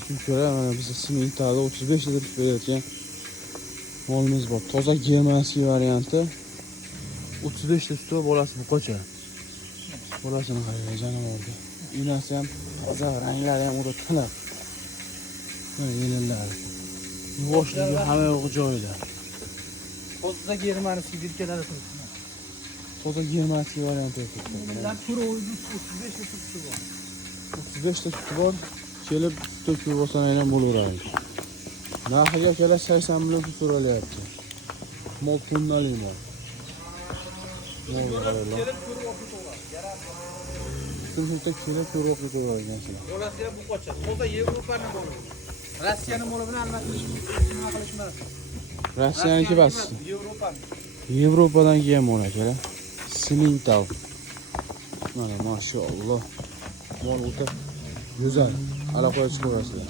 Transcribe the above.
Shunchalar mana bizda Simentada 35 litr berayotgan molimiz bor. Toza gemasi varianti. 35 ta suti bolasi buqacha. Bolasini qarang, janovorga. Inasi ham toza, ranglari ham o'ta tiniq. Mana yelinlari. Yuvoshligi hamma yo'q joyida. Toza germanisi birkalari turibdi. Toza gemasi varianti. Bular turi 35 ta suti bor. 35 ta suti bor. Kelib to'kib olsangiz bo'laveradi. Narxiga kela 80 million pul so'ralyapti. Mol punnali mol. Shuncha kelib ko'rib o'qiyavergan. Bolasi ham buqacha. Toza Yevropani boli. Rossiyani moli bilan almashtirish qilishmas. Rossiyaniki bas. Yevropani. Yevropadan kelgan mol aka. Simental. Mana mashalloh. Mol o'ta go'zal. Aloqaga chiqaverasizlar.